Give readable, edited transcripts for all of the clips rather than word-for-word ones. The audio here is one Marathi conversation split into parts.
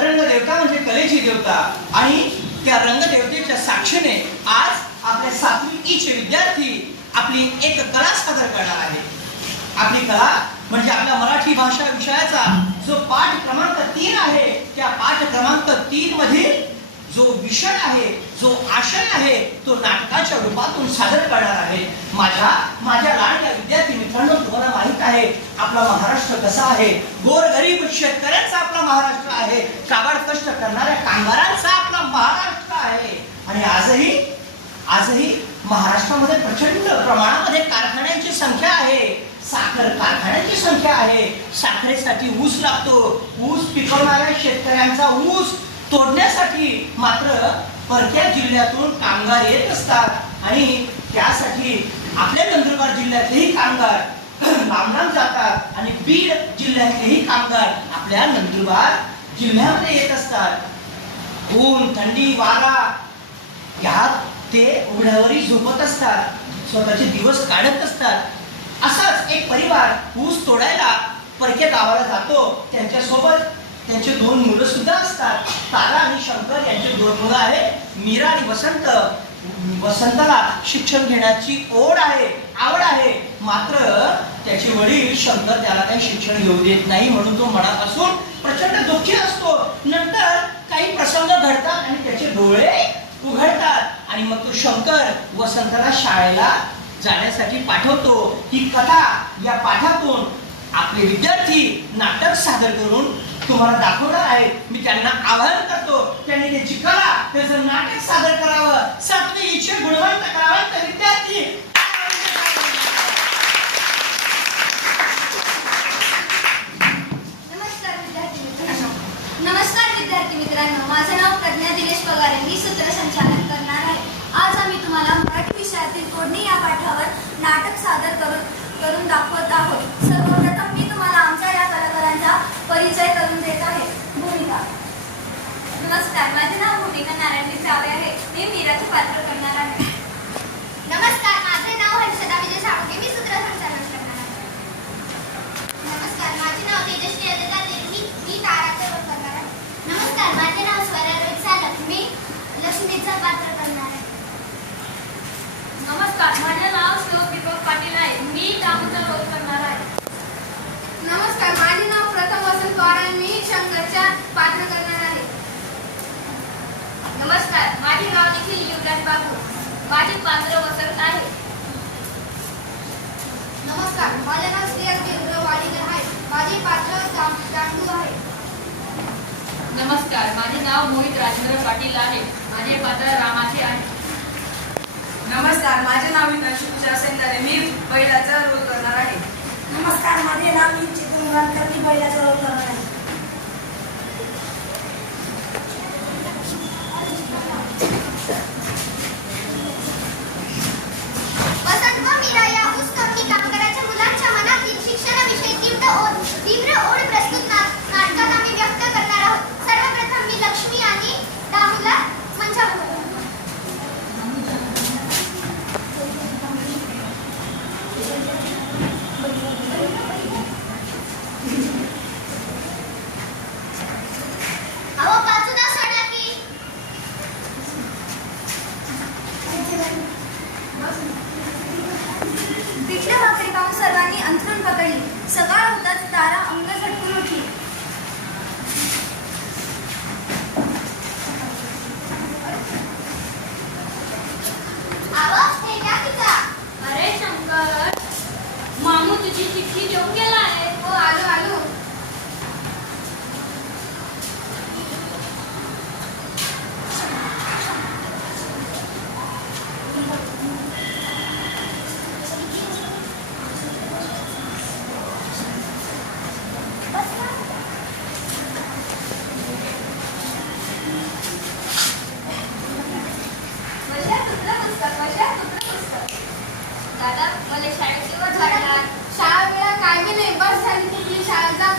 रंगदेवता म्हणजे कलेची देवता आणि त्या रंगदेवतेच्या साक्षीने आज आपल्या 7वी चे विद्यार्थी आपली एक कला सादर करणार आहे। आपली कला म्हणजे आपल्या मराठी भाषा विषयाचा जो पाठ क्रमांक 3 आहे त्या पाठ क्रमांक 3 मधील जो विषय आहे, जो आशय आहे, तो नाटकाच्या रूपातून सादर करणार आहे। माझ्या लाडक्या विद्यार्थी मित्रांनो, तुम्हाला माहित आहे आपला महाराष्ट्र कसा आहे। गोरगरीब शेतकऱ्यांचा आपला महाराष्ट्र आहे, काबाड कष्ट करणाऱ्या कामगारांचा आपला महाराष्ट्र आहे। आणि आजही महाराष्ट्रामध्ये प्रचंड प्रमाणामध्ये कारखान्यांची संख्या आहे, साखर कारखान्यांची संख्या आहे। साखरेसाठी ऊस लागतो, ऊस पिकवणाऱ्या शेतकऱ्यांचा ऊस तोडण्यासाठी मात्र परक्या जिल्ह्यातून कामगार येत असतात आणि त्यासाठी आपल्या नंदुरबार जिल्ह्यातलेही कामगार लांब जातात आणि बीड जिल्ह्यातलेही कामगार आपल्या नंदुरबार जिल्ह्यामध्ये येत असतात। ऊन थंडी वारा यात ते उघड्यावरी झोपत असतात, स्वतःचे दिवस काढत असतात। असाच एक परिवार ऊस तोडायला परक्या गावाला जातो, त्यांच्यासोबत त्यांचे 2 मुलं सुद्धा असतात। तारा आणि शंकर यांचे 2 मुलं आहेत, मीरा आणि वसंत। वसंताला शिक्षण घेण्याची आवड आहे, मात्र त्याचे वडील शंकर त्याला काही शिक्षण घेऊ देत नाही, म्हणून तो मनापासून प्रचंड दुःखी असतो। नंतर काही प्रसंग घडतात आणि त्याचे डोळे उघडतात आणि मग तो शंकर वसंताला शाळेला जाण्यासाठी पाठवतो। ही कथा या पाठातून आपले विद्यार्थी नाटक सादर करून तुम्हाला दाखवणार आहे। मी त्यांना आवाहन करतो त्यांनी त्याची कला, त्याचं नाटक सादर करावं। 7वी चे गुणवंत कलावंत विद्यार्थी नमस्कार विद्यार्थी मित्रांनो, माझे नाव प्रज्ञा दिनेश पगार आहे, मी सूत्रसंचालन करणार आहे। आज आम्ही तुम्हाला मराठी विषयातील तोडणी या पाठावर नाटक सादर करून दाखवत आहोत। सर्वप्रथम मी तुम्हाला आमच्या या कलाकारांचा परिचय करून देत आहे। भूमिका। नमस्कार, माझे नाव भूमिका नारायण चावरे आहे, मी मीराचे पात्र करणार आहे। नमस्कार, माझे नाव हर्षदा विजय साळुंखे, मी सूत्रसंचालन करणार आहे। नमस्कार, माझे नाव तेजश्री अजय जाते, मी ताराचे रोल करणार आहे। नमस्कार, माझे नाव स्वरा रोहित सालक, मी लक्ष्मीचा पात्र करणार आहे। नमस्कार, माझे नाव श्लोक दीपक पाटील आहे, मी दामूचा रोल करणार आहे। नमस्कार, माझे नाव प्रथम वसंत पवार आहे, मी शंकरच्या पात्र करणार आहे। नमस्कार, माझे नाव देखील युवराज बाबू, माझे पात्र वसंत आहे। नमस्कार, माझे नाव श्रेया देवराव वाडीकर आहे, माझे पात्र दांडू आहे। नमस्कार, माझे नाव मोहित राजेंद्र पाटील आहे, माझे पात्र रामाचे आहे। नमस्कार, माझे नाव विनायक सेंदारे, मी बैलाचा रोल करणार आहे। नमस्कार, माझे नाव चितून वानकर, मी बैलाचा रोल करणार आहे। वसंत व मीरा या ऊस तोडणी कामगाराच्या मुलांच्या मनातील शिक्षणाविषयी तीव्र ओढ प्रस्तुत नाटकात आम्ही व्यक्त करणार आहोत। सर्वप्रथम मी लक्ष्मी आणि दामूला मंचावर पिठलं भाकरी पाहून सर्वांनी अंथरूण पकडली। सकाळ होताच तारा अंग झटकून उठली। आवाज ठेक्या तिचा। अरे शंकर, मामू तुझी चिठ्ठी देऊन गेला आहे। हो, आलो। दादा, मला शाळेत दिवस वाटला। शाळा वेळा काय बी नाही, बस झाली तुझी शाळेचा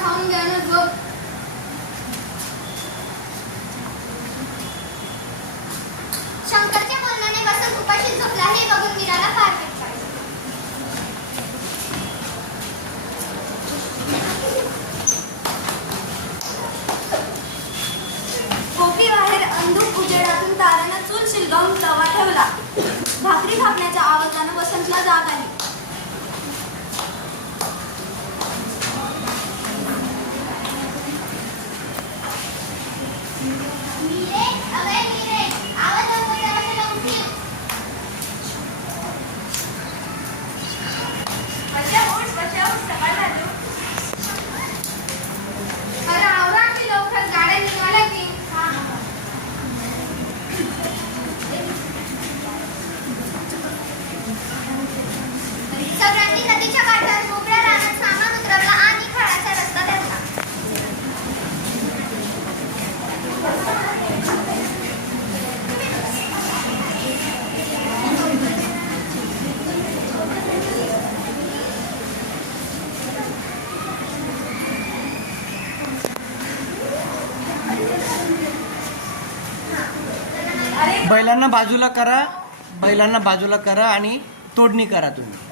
भाकरी थापण्याच्या आवाजानं वसंतला जाग आली. मीरे, अगं मीरे, आवाज नको जरासं लावून ठेव. वर्षा उठ सकाळ झाली. अरे आवरा की लवकर, गाड्या निघाल्या की. सगळ्यांनी नदीच्या काठावर मोकळ्या रानात सामान उतरवलं आणि खळाचा रस्ता धरला. बैलांना बाजूला करा आणि तोडणी करा तुम्ही.